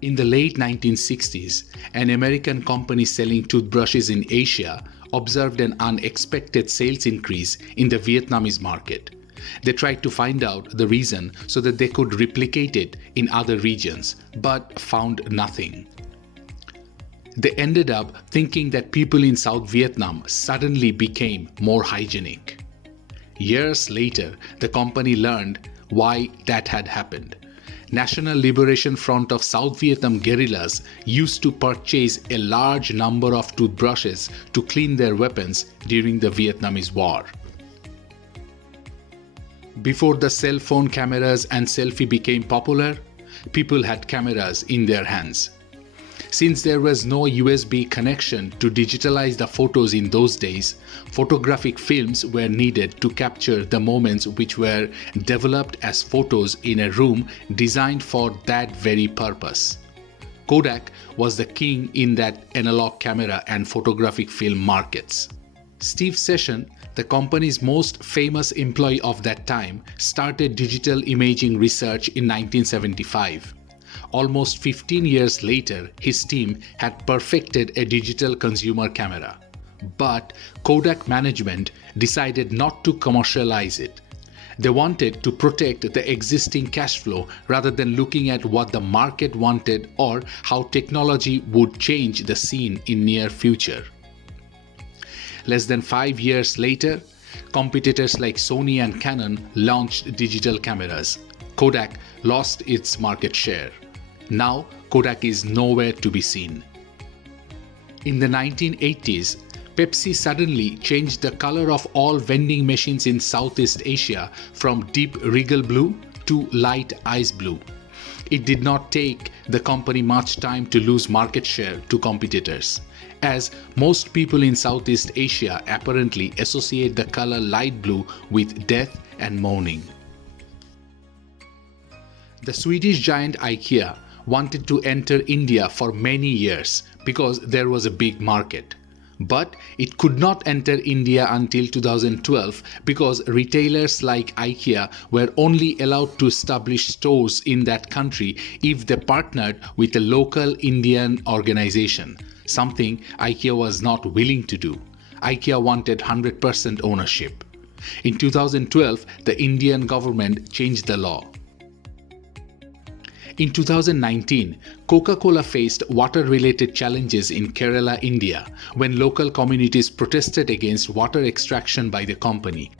In the late 1960s, an American company selling toothbrushes in Asia observed an unexpected sales increase in the Vietnamese market. They tried to find out the reason so that they could replicate it in other regions, but found nothing. They ended up thinking that people in South Vietnam suddenly became more hygienic. Years later, the company learned why that had happened. National Liberation Front of South Vietnam guerrillas used to purchase a large number of toothbrushes to clean their weapons during the Vietnamese War. Before the cell phone cameras and selfie became popular, people had cameras in their hands. Since there was no USB connection to digitalize the photos in those days, photographic films were needed to capture the moments which were developed as photos in a room designed for that very purpose. Kodak was the king in that analog camera and photographic film markets. Steve Session, the company's most famous employee of that time, started digital imaging research in 1975. Almost 15 years later, his team had perfected a digital consumer camera. But Kodak management decided not to commercialize it. They wanted to protect the existing cash flow rather than looking at what the market wanted or how technology would change the scene in near future. Less than 5 years later, competitors like Sony and Canon launched digital cameras. Kodak lost its market share. Now, Kodak is nowhere to be seen. In the 1980s, Pepsi suddenly changed the color of all vending machines in Southeast Asia from deep regal blue to light ice blue. It did not take the company much time to lose market share to competitors, as most people in Southeast Asia apparently associate the color light blue with death and mourning. The Swedish giant IKEA wanted to enter India for many years because there was a big market. But it could not enter India until 2012 because retailers like IKEA were only allowed to establish stores in that country if they partnered with a local Indian organization, something IKEA was not willing to do. IKEA wanted 100% ownership. In 2012, the Indian government changed the law. In 2019, Coca-Cola faced water-related challenges in Kerala, India, when local communities protested against water extraction by the company.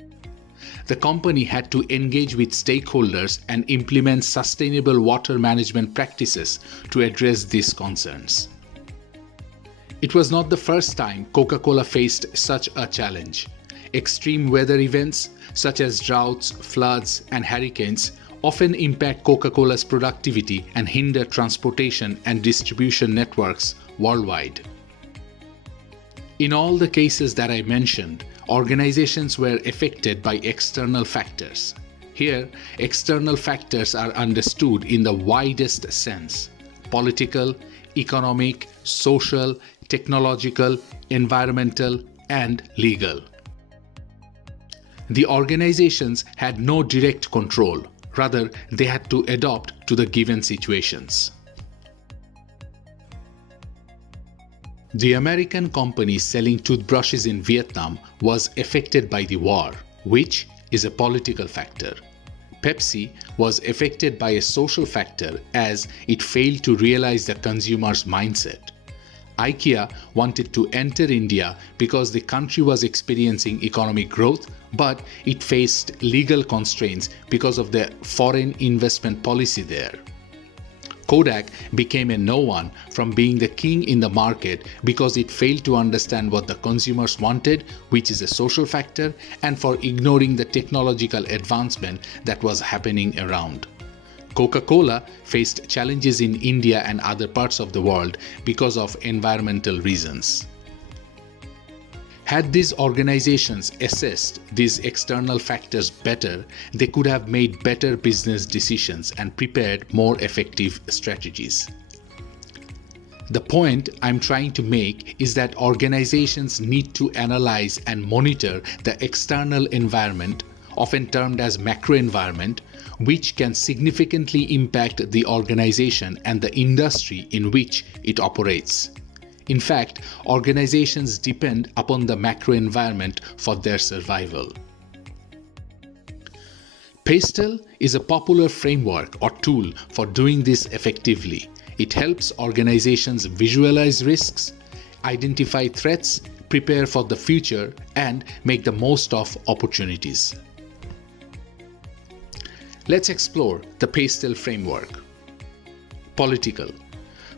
The company had to engage with stakeholders and implement sustainable water management practices to address these concerns. It was not the first time Coca-Cola faced such a challenge. Extreme weather events such as droughts, floods, and hurricanes often impact Coca-Cola's productivity and hinder transportation and distribution networks worldwide. In all the cases that I mentioned, organizations were affected by external factors. Here, external factors are understood in the widest sense: political, economic, social, technological, environmental, and legal. The organizations had no direct control. Rather, they had to adapt to the given situations. The American company selling toothbrushes in Vietnam was affected by the war, which is a political factor. Pepsi was affected by a social factor as it failed to realize the consumer's mindset. IKEA wanted to enter India because the country was experiencing economic growth, but it faced legal constraints because of the foreign investment policy there. Kodak became a no-one from being the king in the market because it failed to understand what the consumers wanted, which is a social factor, and for ignoring the technological advancement that was happening around. Coca-Cola faced challenges in India and other parts of the world because of environmental reasons. Had these organizations assessed these external factors better, they could have made better business decisions and prepared more effective strategies. The point I'm trying to make is that organizations need to analyze and monitor the external environment, often termed as macro environment, which can significantly impact the organization and the industry in which it operates. In fact, organizations depend upon the macro environment for their survival. PESTEL is a popular framework or tool for doing this effectively. It helps organizations visualize risks, identify threats, prepare for the future, and make the most of opportunities. Let's explore the PESTEL framework. Political.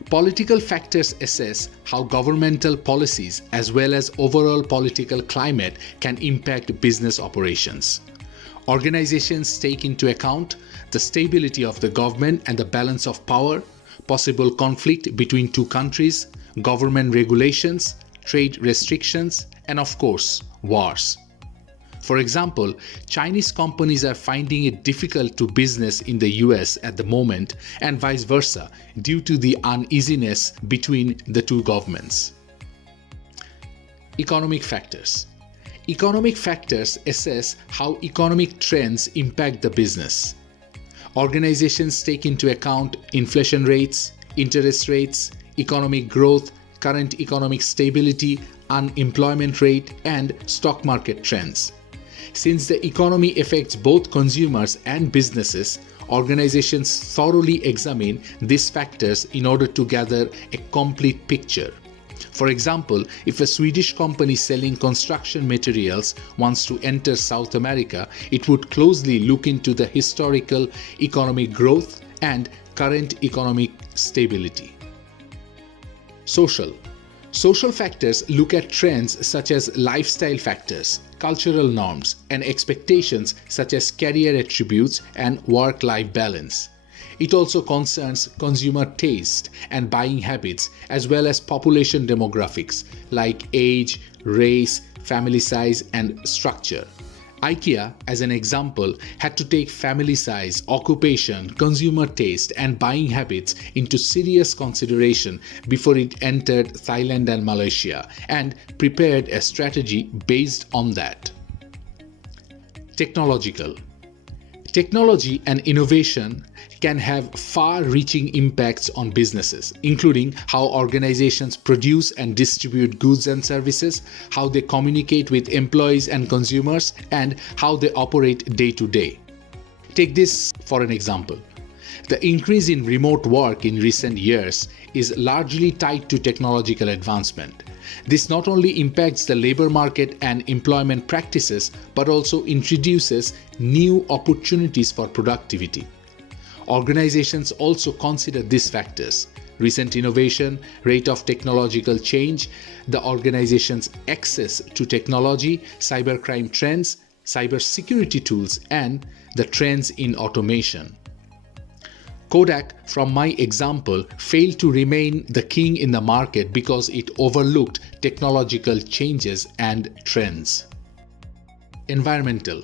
Political factors assess how governmental policies as well as overall political climate can impact business operations. Organizations take into account the stability of the government and the balance of power, possible conflict between two countries, government regulations, trade restrictions, and of course, wars. For example, Chinese companies are finding it difficult to business in the US at the moment and vice versa due to the uneasiness between the two governments. Economic factors. Economic factors assess how economic trends impact the business. Organizations take into account inflation rates, interest rates, economic growth, current economic stability, unemployment rate, and stock market trends. Since the economy affects both consumers and businesses, organizations thoroughly examine these factors in order to gather a complete picture. For example, if a Swedish company selling construction materials wants to enter South America, it would closely look into the historical economic growth and current economic stability. Social. Social factors look at trends such as lifestyle factors, cultural norms, and expectations such as career attributes and work-life balance. It also concerns consumer taste and buying habits as well as population demographics like age, race, family size, and structure. IKEA, as an example, had to take family size, occupation, consumer taste, and buying habits into serious consideration before it entered Thailand and Malaysia and prepared a strategy based on that. Technological. Technology and innovation can have far-reaching impacts on businesses, including how organizations produce and distribute goods and services, how they communicate with employees and consumers, and how they operate day to day. Take this for an example. The increase in remote work in recent years is largely tied to technological advancement. This not only impacts the labor market and employment practices, but also introduces new opportunities for productivity. Organizations also consider these factors: recent innovation, rate of technological change, the organization's access to technology, cybercrime trends, cybersecurity tools, and the trends in automation. Kodak, from my example, failed to remain the king in the market because it overlooked technological changes and trends. Environmental.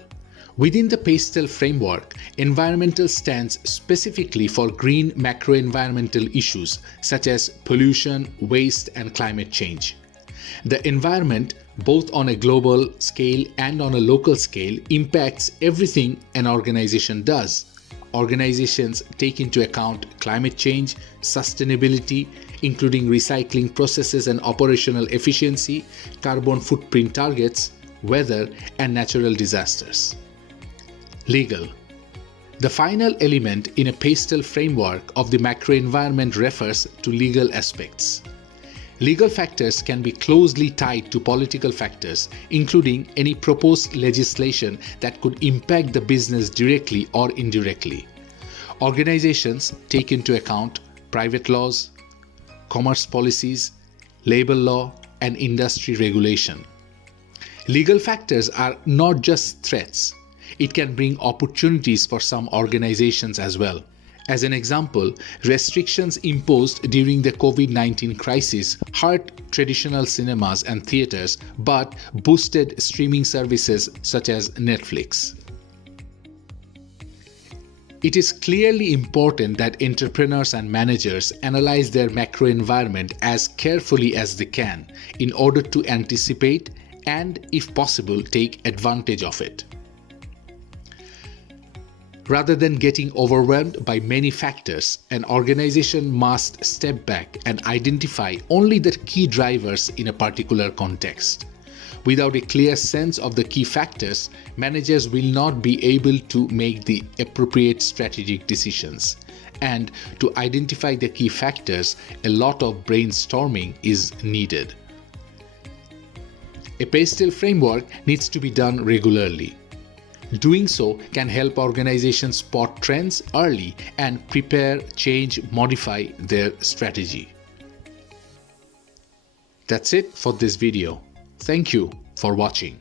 Within the PESTEL framework, environmental stands specifically for green macro-environmental issues such as pollution, waste, and climate change. The environment, both on a global scale and on a local scale, impacts everything an organization does. Organizations take into account climate change, sustainability, including recycling processes and operational efficiency, carbon footprint targets, weather, and natural disasters. Legal. The final element in a PESTEL framework of the macro environment refers to legal aspects. Legal factors can be closely tied to political factors, including any proposed legislation that could impact the business directly or indirectly. Organizations take into account private laws, commerce policies, labor law, and industry regulation. Legal factors are not just threats. It can bring opportunities for some organizations as well. As an example, restrictions imposed during the COVID-19 crisis hurt traditional cinemas and theaters but boosted streaming services such as Netflix. It is clearly important that entrepreneurs and managers analyze their macro environment as carefully as they can in order to anticipate and, if possible, take advantage of it. Rather than getting overwhelmed by many factors, an organization must step back and identify only the key drivers in a particular context. Without a clear sense of the key factors, managers will not be able to make the appropriate strategic decisions. And to identify the key factors, a lot of brainstorming is needed. A PESTEL framework needs to be done regularly. Doing so can help organizations spot trends early and prepare, change, modify their strategy. That's it for this video. Thank you for watching.